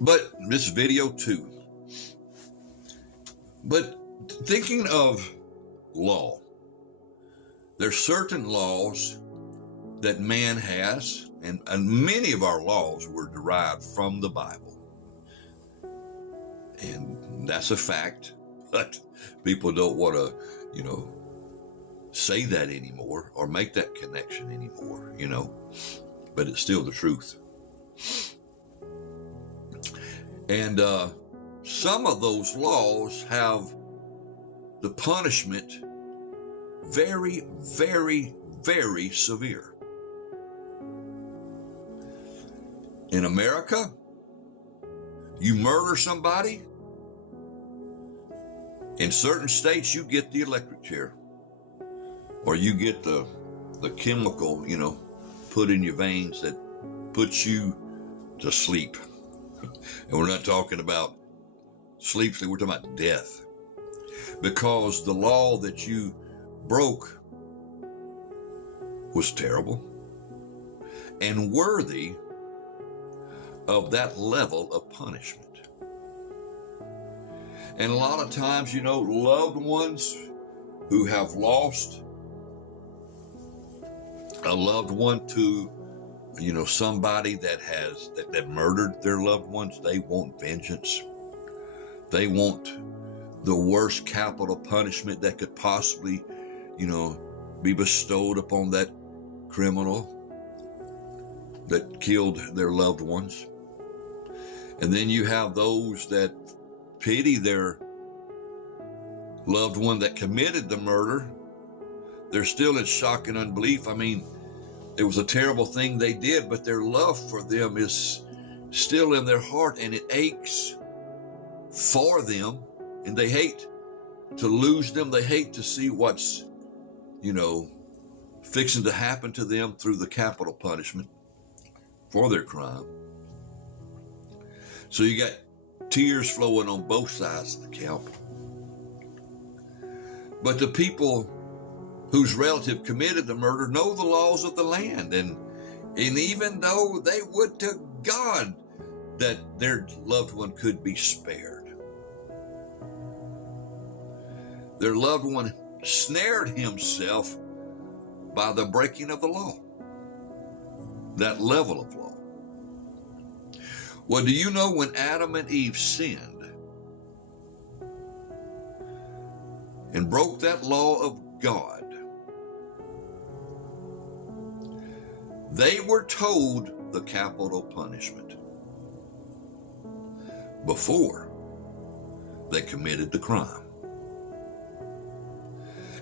But this video too. But thinking of law, there's certain laws that man has, and many of our laws were derived from the Bible. And that's a fact, but people don't want to, say that anymore or make that connection anymore, but it's still the truth. And some of those laws have the punishment very, very, very severe. In America, you murder somebody, in certain states you get the electric chair, or you get the chemical, put in your veins that puts you to sleep. And we're not talking about sleep, we're talking about death. Because the law that you broke was terrible and worthy of that level of punishment. And a lot of times, loved ones who have lost a loved one to, somebody that murdered their loved ones, they want vengeance. They want the worst capital punishment that could possibly, be bestowed upon that criminal that killed their loved ones. And then you have those that pity their loved one that committed the murder. They're still in shock and unbelief. I mean, it was a terrible thing they did, but their love for them is still in their heart, and it aches for them, and they hate to lose them. They hate to see what's, fixing to happen to them through the capital punishment for their crime. So you got tears flowing on both sides of the camp. But the people whose relative committed the murder know the laws of the land, and even though they would to God that their loved one could be spared, their loved one snared himself by the breaking of the law, that level of law. Well, do you know when Adam and Eve sinned and broke that law of God, they were told the capital punishment before they committed the crime.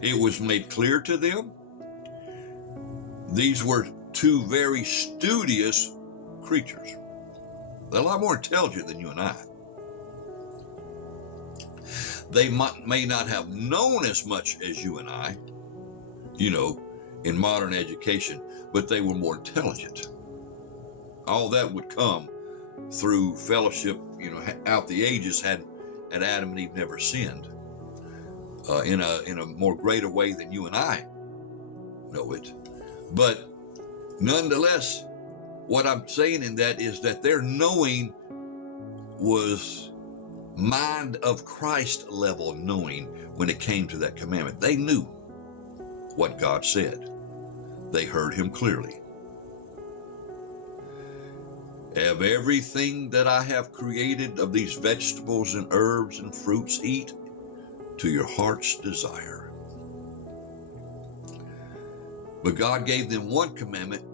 It was made clear to them. These were two very studious creatures. They're a lot more intelligent than you and I. They may not have known as much as you and I, in modern education, but they were more intelligent. All that would come through fellowship, out the ages had Adam and Eve never sinned in a more greater way than you and I know it. But nonetheless, what I'm saying in that is that their knowing was mind of Christ level knowing when it came to that commandment. They knew what God said. They heard him clearly. Of everything that I have created, of these vegetables and herbs and fruits, eat to your heart's desire. But God gave them one commandment,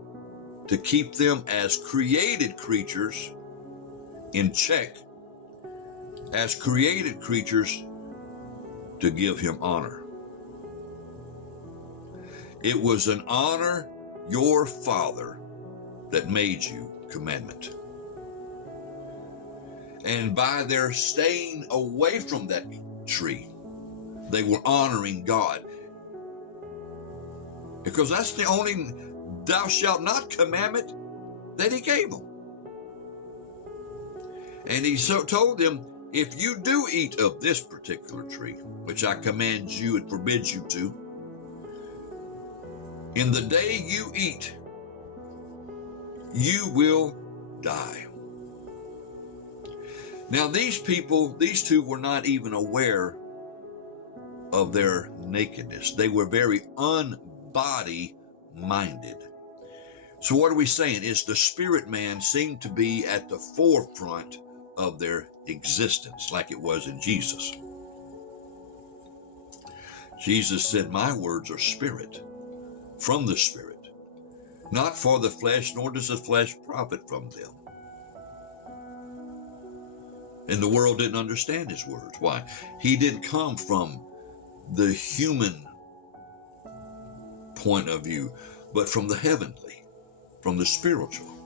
to keep them as created creatures in check, as created creatures, to give him honor. It was an honor your Father that made you commandment. And by their staying away from that tree, they were honoring God. Because that's the only thou shalt not commandment that he gave them. And he told them, if you do eat of this particular tree, which I command you and forbid you to, in the day you eat, you will die. Now these two were not even aware of their nakedness. They were very unbody minded. So what are we saying? Is the spirit man seemed to be at the forefront of their existence, like it was in Jesus. Jesus said, my words are spirit, from the Spirit, not for the flesh, nor does the flesh profit from them. And the world didn't understand his words. Why? He didn't come from the human point of view, but from the heavenly, from the spiritual.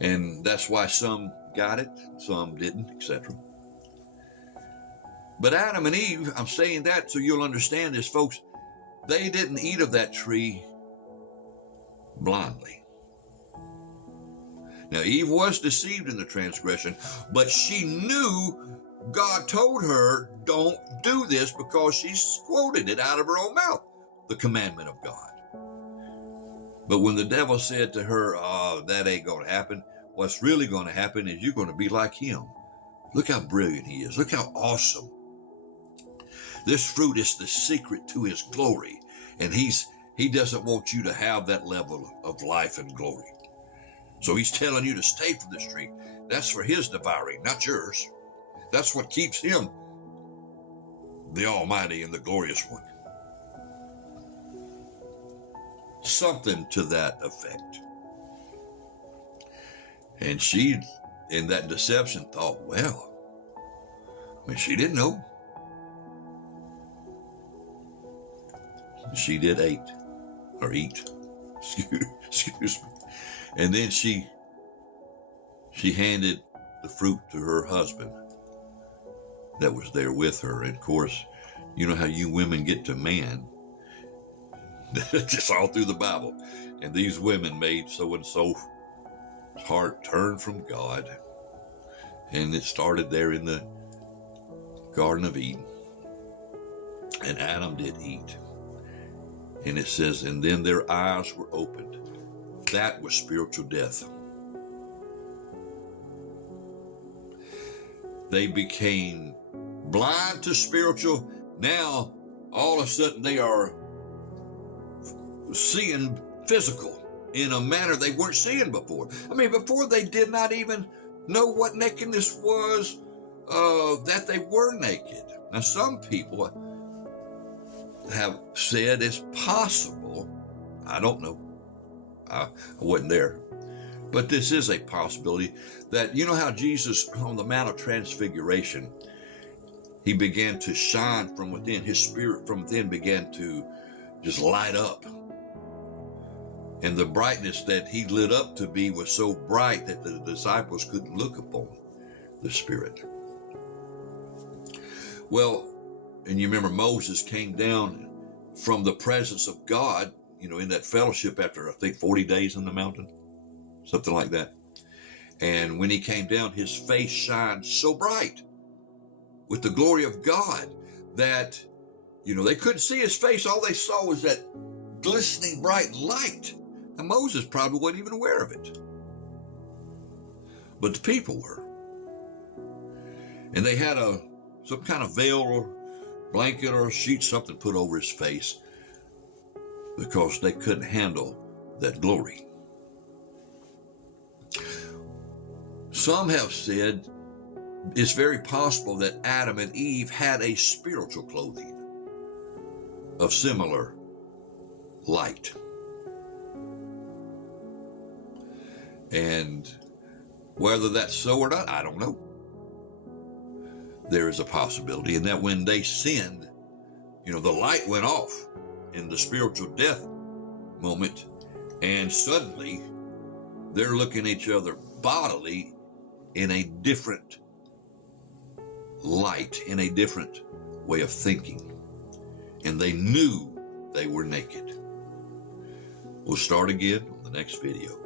And that's why some got it, some didn't, etc. But Adam and Eve, I'm saying that so you'll understand this, folks, they didn't eat of that tree blindly. Now, Eve was deceived in the transgression, but she knew God told her, don't do this, because she quoted it out of her own mouth, the commandment of God. But when the devil said to her, oh, that ain't going to happen, what's really going to happen is you're going to be like him. Look how brilliant he is. Look how awesome. This fruit is the secret to his glory. And he doesn't want you to have that level of life and glory. So he's telling you to stay from this tree. That's for his devouring, not yours. That's what keeps him the Almighty and the Glorious One. Something to that effect. And she, in that deception, thought, well, I mean, she didn't know. She did eat. Excuse me. And then she handed the fruit to her husband that was there with her. And of course, you know how you women get to man. Just all through the Bible. And these women made so-and-so heart turn from God. And it started there in the Garden of Eden. And Adam did eat. And it says, and then their eyes were opened. That was spiritual death. They became blind to spiritual. Now, all of a sudden, they are seeing physical in a manner they weren't seeing before. I mean, before they did not even know what nakedness was, that they were naked. Now, some people have said it's possible. I don't know. I wasn't there. But this is a possibility that, you know how Jesus on the Mount of Transfiguration, he began to shine from within. His spirit from within began to just light up. And the brightness that he lit up to be was so bright that the disciples couldn't look upon the Spirit. Well, and you remember Moses came down from the presence of God, you know, in that fellowship after, I think, 40 days in the mountain, something like that. And when he came down, his face shined so bright with the glory of God that, you know, they couldn't see his face. All they saw was that glistening bright light. And Moses probably wasn't even aware of it. But the people were. And they had some kind of veil or blanket or a sheet, something put over his face, because they couldn't handle that glory. Some have said it's very possible that Adam and Eve had a spiritual clothing of similar light. And whether that's so or not, I don't know. There is a possibility, and that when they sinned, you know, the light went off in the spiritual death moment, and suddenly they're looking at each other bodily in a different light, in a different way of thinking, and they knew they were naked. We'll start again on the next video.